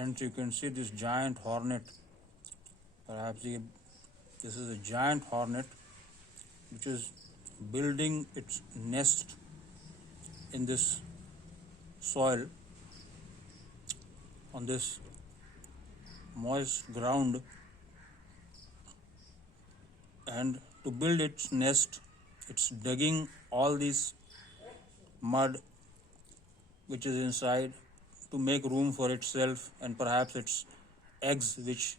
Friends, you can see this giant hornet. Perhaps this is a giant hornet which is building its nest in this soil on this moist ground, and to build its nest it's digging all this mud which is inside to make room for itself and perhaps its eggs which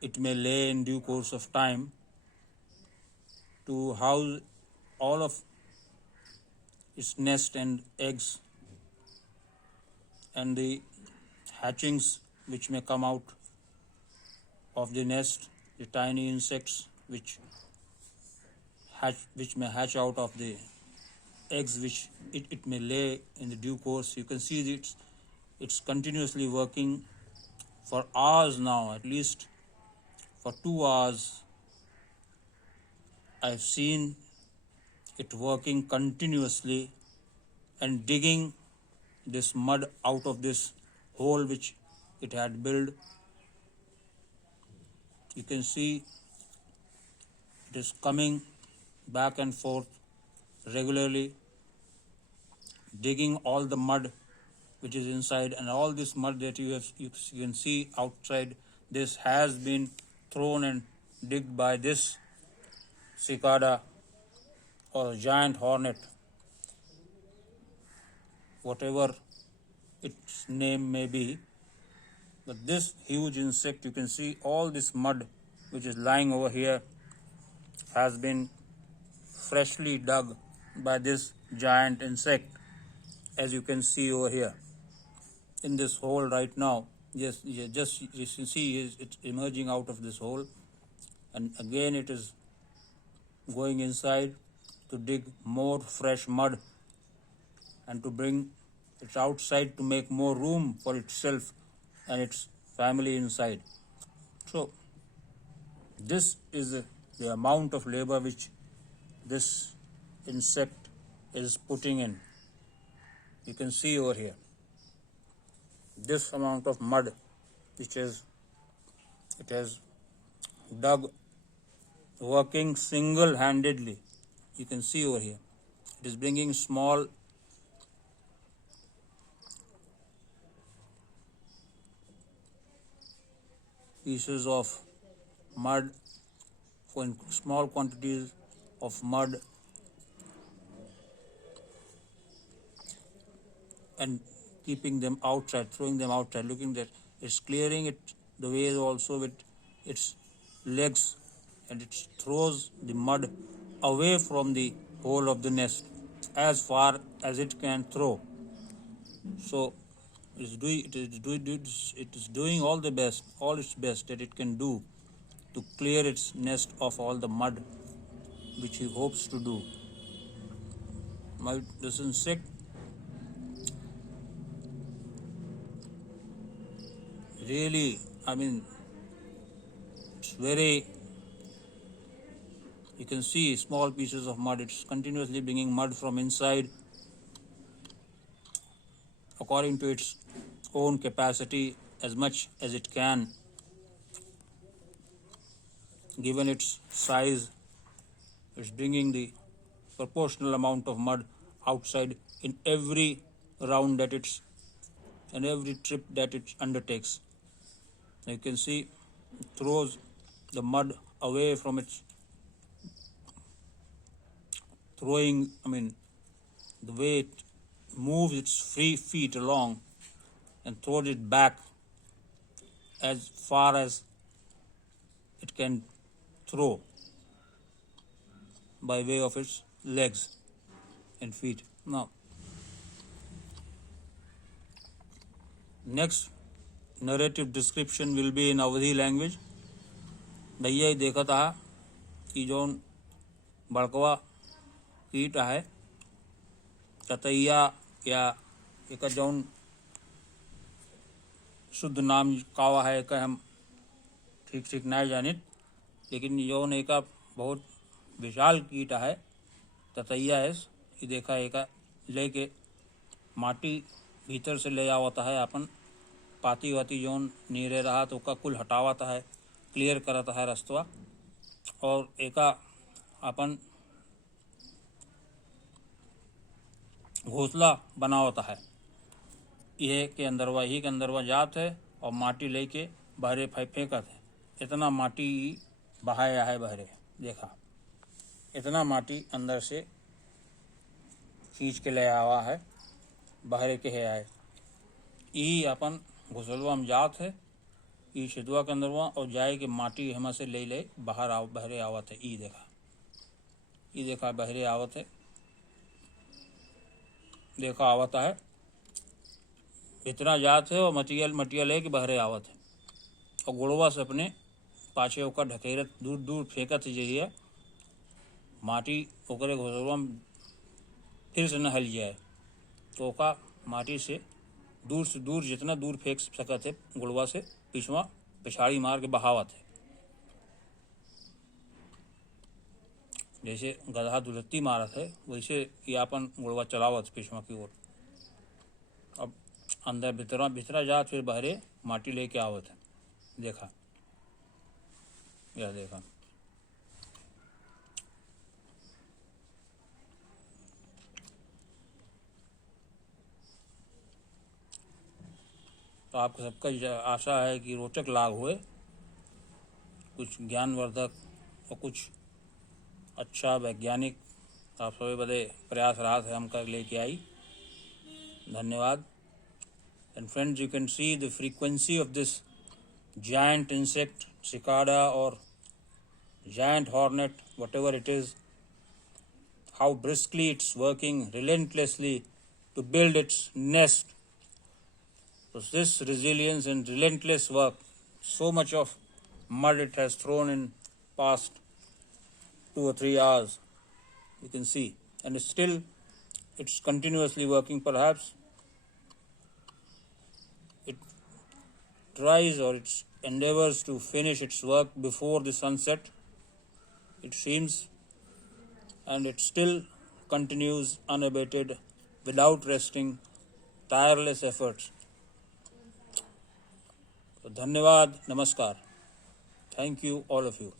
it may lay in due course of time, to house all of its nest and eggs and the hatchings which may come out of the nest, the tiny insects which may hatch out of the eggs which it may lay in the due course. You can see it's continuously working for hours now, at least for 2 hours. I've seen it working continuously and digging this mud out of this hole which it had built. You can see it is coming back and forth regularly, digging all the mud which is inside, and all this mud that you can see outside, this has been thrown and digged by this cicada or giant hornet, whatever its name may be. But this huge insect, you can see all this mud which is lying over here has been freshly dug by this giant insect, as you can see over here in this hole right now. Yes, you can see it's emerging out of this hole, and again it is going inside to dig more fresh mud and to bring it outside to make more room for itself and its family inside. So this is the amount of labor which this insect is putting in. You can see over here this amount of mud which it has dug, working single-handedly. You can see over here it is bringing small pieces of mud, small quantities of mud, and keeping them outside, throwing them outside, looking that it's clearing it the way also with its legs, and it throws the mud away from the hole of the nest as far as it can throw. So it is doing all its best that it can do to clear its nest of all the mud which he hopes to do. This insect really, it's very, you can see small pieces of mud. It's continuously bringing mud from inside according to its own capacity, as much as it can, given its size. It's bringing the proportional amount of mud outside in every round that and every trip that it undertakes. You can see it throws the mud away from its throwing, the way it moves its free feet along and throws it back as far as it can throw by way of its legs and feet. Now, next narrative description will be in Awadhi language. भैया ही देखा था कि जौन बड़कवा कीट है ततैया, या एक जौन शुद्ध नाम कावा है का हम ठीक नहीं जानित, लेकिन जौन एक बहुत विशाल कीट है ततैया है, ये देखा एक लेके माटी भीतर से ले आवता है अपन पाती वाती जोन नहीं रह रहा तो का कुल हटावता है, क्लियर करता है रस्तवा, और एका अपन घोंसला बनावता है। यह के अंदरवा जात है और माटी लेके बहरे फेंकत है। इतना माटी बहाया है बहरे, देखा इतना माटी अंदर से खींच के ले आवा है, बहरे के है आए। ई अपन घुसलवा में जात है, ई छिदवा के अंदरवा, और जाए के माटी हम से ले बहरे आवत है। ई देखा बहरे आवत है, देखा आवता है, इतना जात है और मटिया ले के बहरे आवत है, और गुड़वा से अपने पाछे ओकर ढकेरत दूर दूर फेंकत जाइए, माटी ओकरे घोसलवा में फिर से न हल जाए, तो ओका माटी से दूर जितना दूर फेंक सकत है गुड़वा से पिछाड़ी मार के बहावत है। जैसे गधा दुलत्ती मारत है वैसे ये अपन गुड़वा चलावत पिछवा की ओर। अब अंदर भीतरा जात फिर बहरे माटी लेके आवत है, देखा यह देखा। तो आपको सबका आशा है कि रोचक लाभ हुए, कुछ ज्ञानवर्धक और कुछ अच्छा वैज्ञानिक आप सभी बदे प्रयास रहा है हम कर लेके आई। धन्यवाद। And friends, you can see the frequency of this giant insect, cicada or giant hornet, whatever it is, how briskly it's working relentlessly to build its nest. So this resilience and relentless work, so much of mud it has thrown in past 2 or 3 hours, you can see, and it's continuously working. Perhaps it tries or it endeavors to finish its work before the sunset, it seems, and it still continues unabated, without resting, tireless efforts. So, धन्यवाद, नमस्कार. Thank you, all of you.